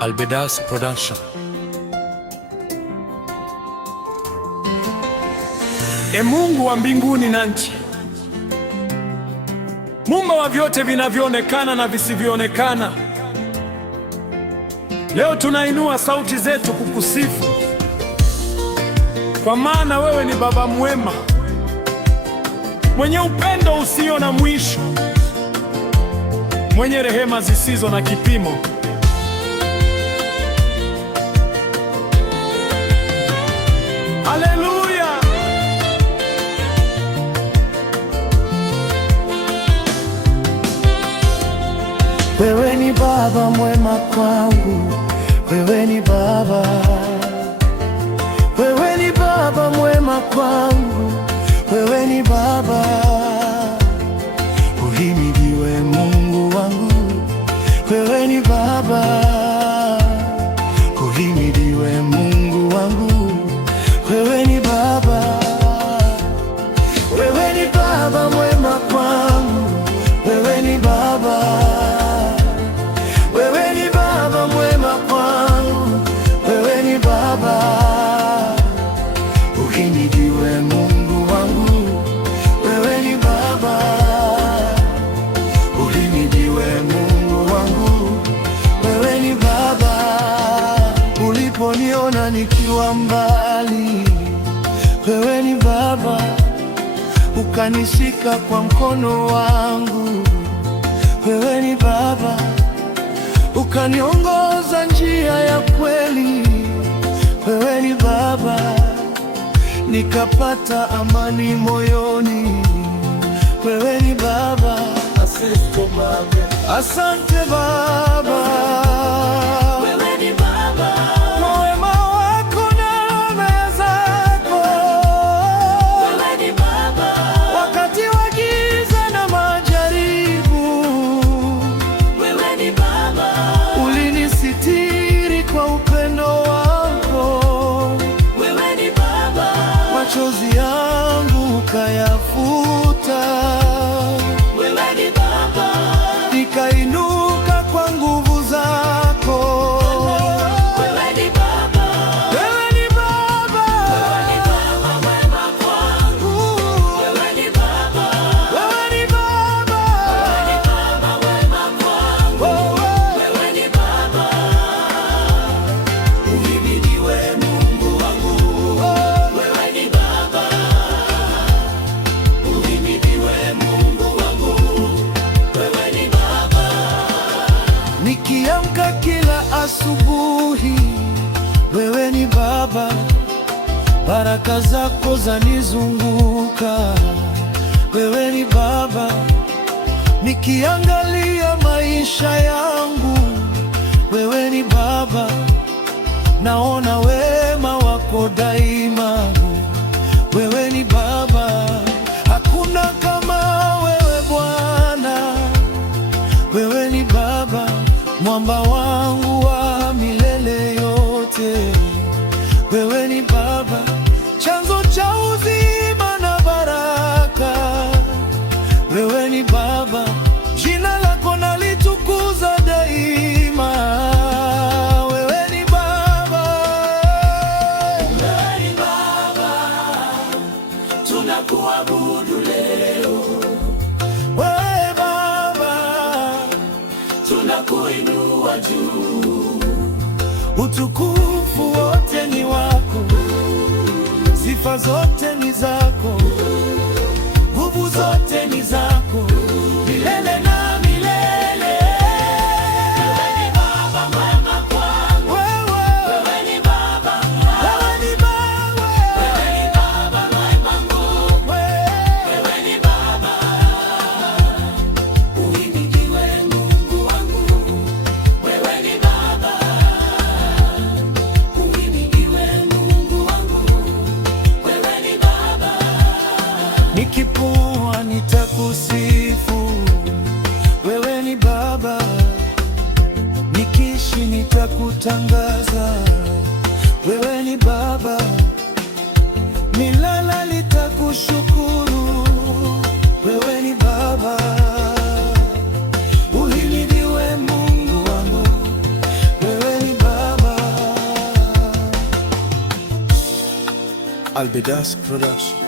Albedas Production. Mungu wa mbinguni na nchi, Muumba wa vyote vinavyoonekana na visivyoonekana, leo tunainua sauti zetu kukusifu, kwa maana wewe ni Baba mwema, mwenye upendo usio na mwisho, mwenye rehema zisizo na kipimo. Haleluya! Wewe ni Baba mwema kwangu, wewe ni Baba, wewe ni Baba mwema kwangu, wewe ni Baba. Uhimidiwe Mungu wangu, wewe ni Baba. Uhimidiwe Mungu wangu, wewe ni Baba. Wewe ni Baba mwema kwangu, wewe ni Baba. Uhimidiwe Mungu wangu, wewe ni Baba. Uhimidiwe Mungu wangu, wewe ni Baba. Uliponiona nikiwa mbali, wewe ni Baba. Ukanishika kwa mkono wangu, wewe ni Baba. Ukaniongoza njia ya kweli, wewe ni Baba. Nikapata amani moyoni, wewe ni Baba. Asante Baba, wewe ni Baba. Kwa wema wako na neema zako, wewe ni Baba. Wakati wa giza na majaribu, wewe ni Baba. Ulinisitiri kwa upendo wako, wewe ni Baba. Machozi yangu ukayafuta, wewe ni Baba. Nikainuka kwa nguvu zako, wewe ni Baba. Wewe ni Baba, wewe ni Baba mwema kwangu, wewe ni Baba. Wewe ni Baba, wewe ni Baba mwema kwangu, wewe ni Baba. Uhimidiwe Mungu wangu, wewe ni Baba. Uhimidiwe Mungu wangu, wewe ni Baba. Nikiamka kila asubuhi, wewe ni Baba. Baraka zako zanizunguka, wewe ni Baba. Nikiangalia maisha yangu, wewe ni Baba. Naona wema wako daima, wewe ni Baba. Hakuna kama wewe Bwana, wewe ni Baba. Mwamba wangu wa milele yote, wewe ni Baba. Chanzo cha uzima na baraka, wewe ni Baba. Jina lako nalitukuza daima, wewe ni Baba. Wewe ni Baba, tunakuabudu leo. Wewe Baba, tunakuinua juu. Utukufu wote ni wako, sifa zote ni zako, nguvu zote ni zako, milele na milele. Wewe ni Baba mwema kwangu, wewe ni Baba. Wewe ni Baba, wewe ni Baba mwema kwangu, wewe ni Baba. Uhimidiwe Mungu wangu, wewe ni Baba. Uhimidiwe Mungu wangu, wewe ni Baba. Nikipumua nitakusifu, wewe ni Baba. Nikiishi nitakutangaza, wewe ni Baba. Milele nitakushukuru, wewe ni Baba. Uhimidiwe Mungu wangu, wewe ni Albidas Production.